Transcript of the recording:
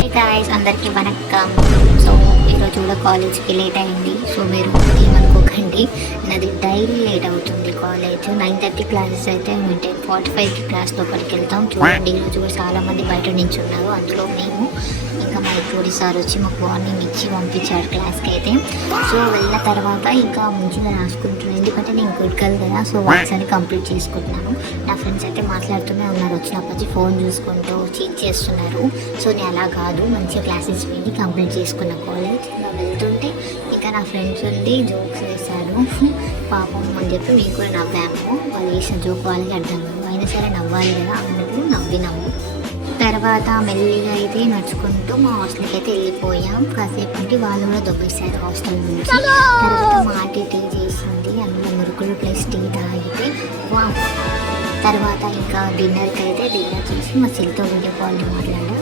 Hey guys, అందరికీ vanakkam. So ఈరోజు కూడా కాలేజ్కి లేట్ అయింది. సో మీరు ఏమనుకోకండి, నాది డైలీ లేట్ అవుతుంది. కాలేజ్ 9:30 క్లాసెస్ అయితే మేము 10:45కి క్లాస్ లోపలికి వెళ్తాం. చూడండి, ఈరోజు కూడా చాలామంది బయట నుంచి ఉన్నారు. అందులో మేము ఇంకా మా హెచ్ఓడి సార్ వచ్చి మాకు వార్నింగ్ ఇచ్చి పంపించారు క్లాస్కి అయితే. సో వెళ్ళిన తర్వాత ఇంకా మంచిగా రాసుకుంటున్నాను, ఎందుకంటే నేను గుడ్ గర్ల్ కదా. సో వర్క్స్ అని కంప్లీట్ చేసుకుంటున్నాను. నా ఫ్రెండ్స్ అయితే మాట్లాడుతూనే ఉన్నారు, వచ్చినప్పటి ఫోన్ చూసుకుంటూ చీట్ చేస్తున్నారు. సో నేను అలా కాదు, మంచిగా క్లాసెస్ విని కంప్లీట్ చేసుకున్న కాలేజ్. ఇలా వెళ్తుంటే ఇంకా నా ఫ్రెండ్స్ ఉండి జోక్స్ వేశారు పాపం అని చెప్పి మేము కూడా నవ్వాము. వాళ్ళు వేసిన జోక్ వాళ్ళకి అర్థం కాదు, అయినా సరే నవ్వాలి కదా అన్నట్టు నవ్వినాము. తర్వాత మెల్లిగా అయితే నడుచుకుంటూ మా హాస్టల్కి అయితే వెళ్ళిపోయాం. కాసేపు అంటే వాళ్ళు కూడా దొబ్బేశారు హాస్టల్ నుంచి. తర్వాత మా ఆంటీ టీ చేసింది, అందులో మురుకులు ప్లస్ టీ తాగితే తర్వాత ఇంకా డిన్నర్కి అయితే డిన్నర్ చేసి మా చెల్లితో వీడియో కాల్ మాట్లాడాం.